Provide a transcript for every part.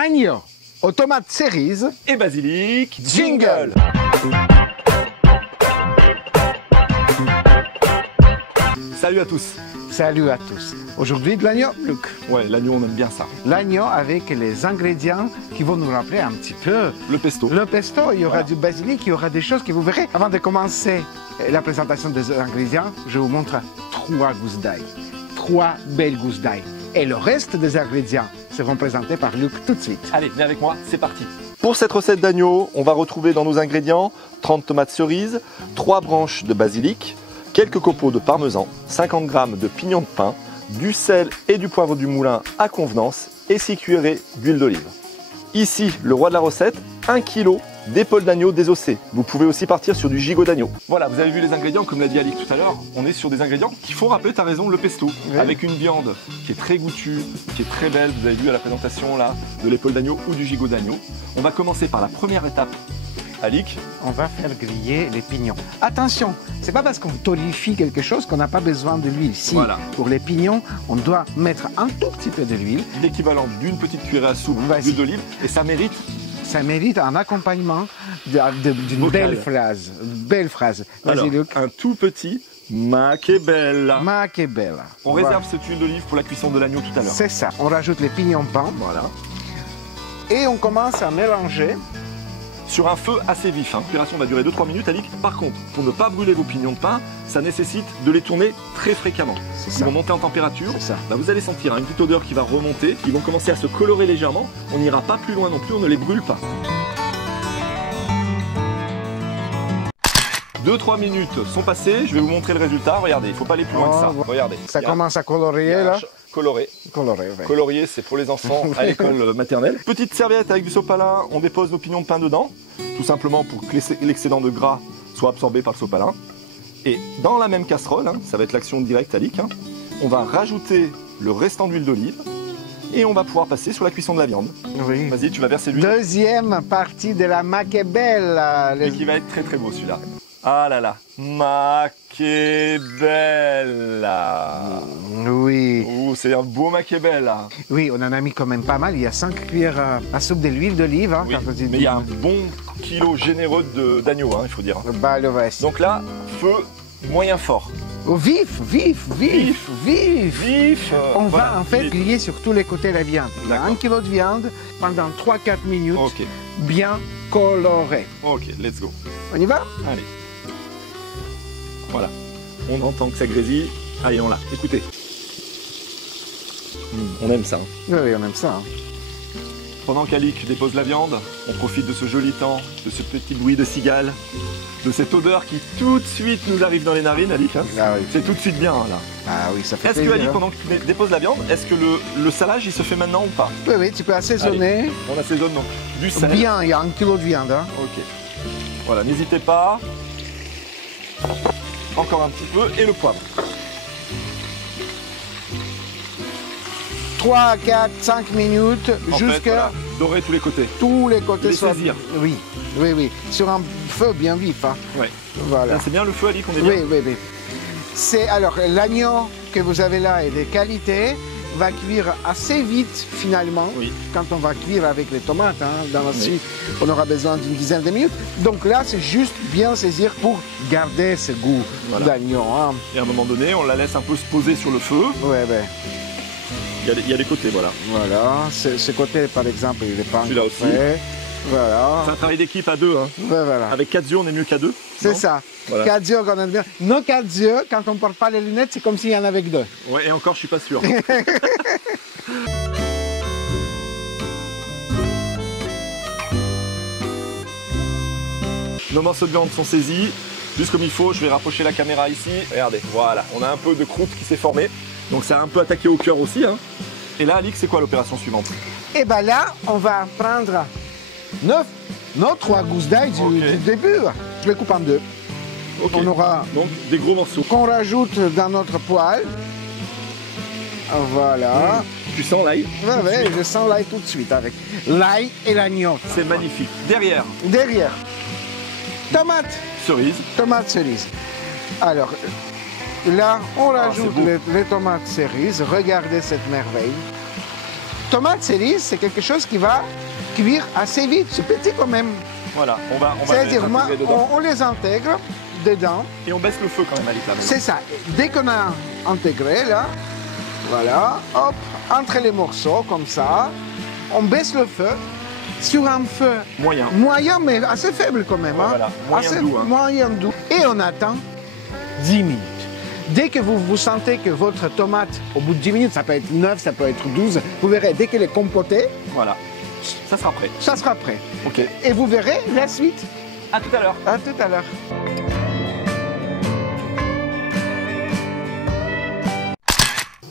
Agneau aux tomates cerises et basilic. Jingle. Salut à tous. Salut à tous. Aujourd'hui de l'agneau, Luc. Ouais, l'agneau, on aime bien ça. L'agneau avec les ingrédients qui vont nous rappeler un petit peu Le pesto. le pesto. Il y aura du basilic, il y aura des choses que vous verrez. Avant de commencer la présentation des ingrédients, je vous montre 3 gousses d'ail. 3 belles gousses d'ail. Et le reste des ingrédients seront présentés par Luc tout de suite. Allez, viens avec moi, c'est parti. Pour cette recette d'agneau, on va retrouver dans nos ingrédients 30 tomates cerises, 3 branches de basilic, quelques copeaux de parmesan, 50 g de pignon de pin, du sel et du poivre du moulin à convenance et 6 cuillerées d'huile d'olive. Ici, le roi de la recette, 1 kg d'épaules d'agneau désossées. Vous pouvez aussi partir sur du gigot d'agneau. Voilà, vous avez vu les ingrédients, comme l'a dit Alix tout à l'heure, on est sur des ingrédients qui font rappeler, tu as raison, le pesto. Oui. Avec une viande qui est très goûtue, qui est très belle, vous avez vu à la présentation là, de l'épaule d'agneau ou du gigot d'agneau. On va commencer par la première étape. Alix, On va faire griller les pignons. Attention, c'est pas parce qu'on torréfie quelque chose qu'on n'a pas besoin de l'huile. Si, Voilà. pour les pignons, on doit mettre un tout petit peu de l'huile. l'équivalent d'une petite cuillerée à soupe Vas-y. d'huile d'olive, et ça mérite. Ça mérite un accompagnement d'une Vocal. belle phrase. Belle phrase. Vas-y, Alors, Luc. un tout petit ma che bella. Ma che bella. On Voilà. réserve cette huile d'olive pour la cuisson de l'agneau tout à l'heure. C'est ça. On rajoute les pignons pain Voilà. et on commence à mélanger. Sur un feu assez vif. L'opération va durer 2-3 minutes, Alix. Par contre, pour ne pas brûler vos pignons de pain, ça nécessite de les tourner très fréquemment. C'est Ils ça. vont monter en température. C'est ça. Bah, vous allez sentir une petite odeur qui va remonter. Ils vont commencer à se colorer légèrement. On n'ira pas plus loin non plus, on ne les brûle pas. 2-3 minutes sont passées, je vais vous montrer le résultat. Regardez, il ne faut pas aller plus loin que ça. Oh, Regardez. Ça Il y a- commence à il y colorier a là. un coloré. Coloré, ouais. Colorier, c'est pour les enfants à l'école maternelle. Petite serviette avec du sopalin, on dépose nos pignons de pain dedans, tout simplement pour que l'excédent de gras soit absorbé par le sopalin. Et dans la même casserole, ça va être l'action directe Alix, on va rajouter le restant d'huile d'olive et on va pouvoir passer sur la cuisson de la viande. Oui. Vas-y, tu vas verser l'huile. Deuxième partie de la ma che bella. Et qui va être très très beau celui-là. Ah là là, ma che bella. Oui. Ouh, c'est un beau ma che bella. Oui, on en a mis quand même pas mal. Il y a 5 cuillères à soupe de l'huile d'olive. Hein, Oui, quand on dit- mais il y a un bon kilo généreux d'agneau, il faut dire. Bah, le reste. Donc là, feu moyen fort. Oh, vif, vif, vif, vif. Vif. On voilà. va en fait griller sur tous les côtés la viande. Il y a D'accord. 1 kg de viande pendant 3-4 minutes, Ok, bien coloré. ok, let's go. On y va? Allez. Voilà. On entend que ça grésille. Allez, on l'a. Écoutez. On aime ça. Oui, oui, on aime ça. Hein. Pendant qu'Alix dépose la viande, on profite de ce joli temps, de ce petit bruit de cigale, de cette odeur qui tout de suite nous arrive dans les narines, Alix. Ah oui. C'est tout de suite bien, là. Ah oui, ça fait Est-ce que, plaisir. Alix, hein. pendant que tu déposes la viande, est-ce que le salage, il se fait maintenant ou pas? Oui, oui, tu peux assaisonner. On assaisonne donc du sel. Bien, il y a 1 kg de viande. Hein. Ok. Voilà, n'hésitez pas. Encore un petit peu. Et le poivre. 3, 4, 5 minutes En fait, jusqu'à voilà, dorer tous les côtés. tous les côtés Les soient... saisir. Oui, oui, oui. Sur un feu bien vif. Hein. Ouais. Voilà. Là, c'est bien le feu, Ali, qu'on est bien. Oui, oui, oui. C'est alors l'agneau que vous avez là est de qualité, va cuire assez vite finalement. Oui. Quand on va cuire avec les tomates, hein, dans la Oui. suite, on aura besoin d'une dizaine de minutes. Donc là, c'est juste bien saisir pour garder ce goût Voilà. d'agneau. Hein. Et à un moment donné, on la laisse un peu se poser sur le feu. Ouais, ouais. Il y a les côtés, voilà. Voilà. Ce côté, par exemple, il n'est pas Celui-là encore aussi. fait. Voilà. C'est un travail d'équipe à deux. Hein. Ouais, voilà. Avec 4 yeux, on est mieux qu'à deux. C'est non ça. Voilà. 4 yeux, quand on aime bien. Nos 4 yeux, quand on ne porte pas les lunettes, c'est comme s'il y en avait que 2. Ouais, et encore, je suis pas sûr. Nos morceaux de viande sont saisis. Juste comme il faut, je vais rapprocher la caméra ici. Regardez, voilà, on a un peu de croûte qui s'est formée. Donc ça a un peu attaqué au cœur aussi. Hein. Et là, Alix, c'est quoi l'opération suivante? Et bien là, on va prendre 3 gousses d'ail Ok. du début. Je les coupe en 2. Ok. On aura Donc des gros morceaux. qu'on rajoute dans notre poêle. Voilà. Tu sens l'ail? Ouais, ouais, je sens l'ail tout de suite avec l'ail et l'agneau. C'est magnifique. Derrière, Derrière, tomate, cerise. tomate cerise. Alors, là, on rajoute c'est beau. les tomates cerises. Regardez cette merveille. tomate cerise, c'est quelque chose qui va cuire assez vite. C'est petit quand même. Voilà, on va C'est-à-dire, les intégrer dedans. on les intègre dedans. Et on baisse le feu quand même, Alick, là. C'est ça. Dès qu'on a intégré, là, voilà, hop, entre les morceaux, comme ça, on baisse le feu sur un feu Moyen, mais assez faible quand même. Ouais, Hein. voilà. Moyen Assez doux, hein. moyen doux. Et on attend 10 minutes. Dès que vous sentez que votre tomate, au bout de 10 minutes, ça peut être 9, ça peut être 12, vous verrez, dès qu'elle est compotée, Voilà, ça sera prêt. ça sera prêt. Ok, Et vous verrez la suite. à tout à l'heure. À tout à l'heure.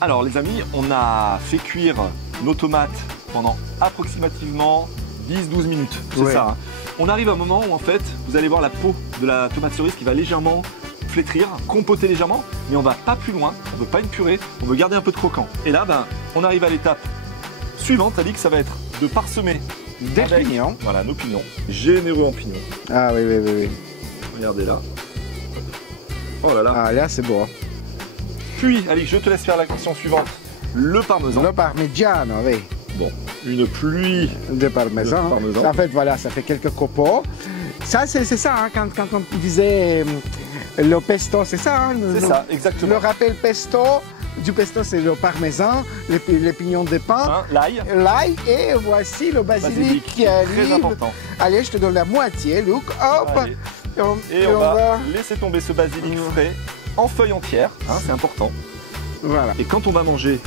Alors les amis, on a fait cuire nos tomates pendant approximativement 10-12 minutes, c'est Ouais. ça. Hein. On arrive à un moment où en fait, vous allez voir la peau de la tomate cerise qui va légèrement flétrir, compoter légèrement, mais on va pas plus loin, on veut pas une purée, on veut garder un peu de croquant. Et là, ben, on arrive à l'étape suivante, Alick, ça va être de parsemer Des avec, pignons. voilà, nos pignons, généreux en pignons. Ah oui, oui, oui, oui. Regardez là. Oh là là. Ah là, c'est beau. Puis, Alick, je te laisse faire l'action suivante, le parmesan. Le parmigiano, oui. Bon, une pluie. De parmesan. De parmesan. En fait, voilà, ça fait quelques copeaux. Ça, c'est ça, hein, quand on disait le pesto, c'est ça. Hein, C'est ça, exactement. Le rappel pesto, du pesto, c'est le parmesan, les pignons de pain, Hein, l'ail, l'ail, et voici le basilic qui très arrive. important. Allez, je te donne la moitié, Luc. Hop. Allez. Et Et on va laisser tomber ce basilic frais en feuilles entières, hein, c'est important. Voilà. Et quand on va manger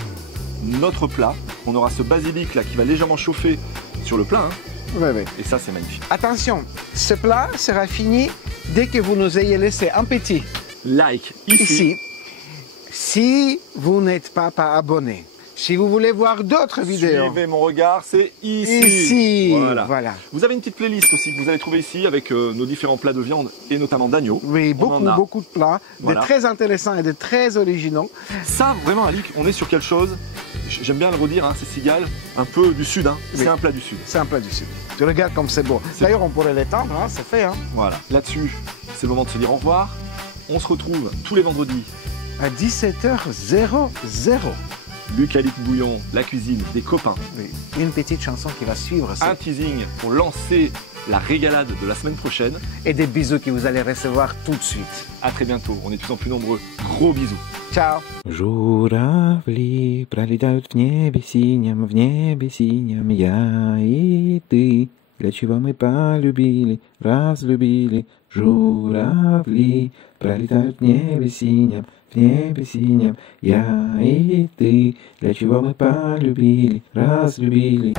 notre plat, on aura ce basilic là qui va légèrement chauffer sur le plat, hein, Oui, oui. et ça c'est magnifique. Attention, ce plat sera fini dès que vous nous ayez laissé un petit Like ici. Si vous n'êtes pas abonné, si vous voulez voir d'autres vidéos, Suivez mon regard, c'est ici. ici. Voilà. Vous avez une petite playlist aussi que vous allez trouver ici avec nos différents plats de viande et notamment d'agneau. Oui, On en a. beaucoup de plats, Voilà. de très intéressants et de très originaux. Ça, vraiment, Alick, on est sur quelque chose, j'aime bien le redire, hein, c'est cigale, un peu du sud, hein. Oui. C'est un plat du sud. C'est un plat du sud. Tu regardes comme c'est beau. C'est D'ailleurs, on pourrait l'étendre, hein, c'est fait. Hein. Voilà. Là-dessus, c'est le moment de se dire au revoir. On se retrouve tous les vendredis. À 17h00. Luc Alick Bouillon, la cuisine des copains. Oui. Une petite chanson qui va suivre ça. Un teasing pour lancer la régalade de la semaine prochaine. Et des bisous que vous allez recevoir tout de suite. À très bientôt, on est de plus en plus nombreux. Gros bisous. Ciao. Журавли пролетают в небе синем, я и ты. Для чего мы полюбили, разлюбили? Журавли пролетают в небе синем, я и ты. Для чего мы полюбили, разлюбили?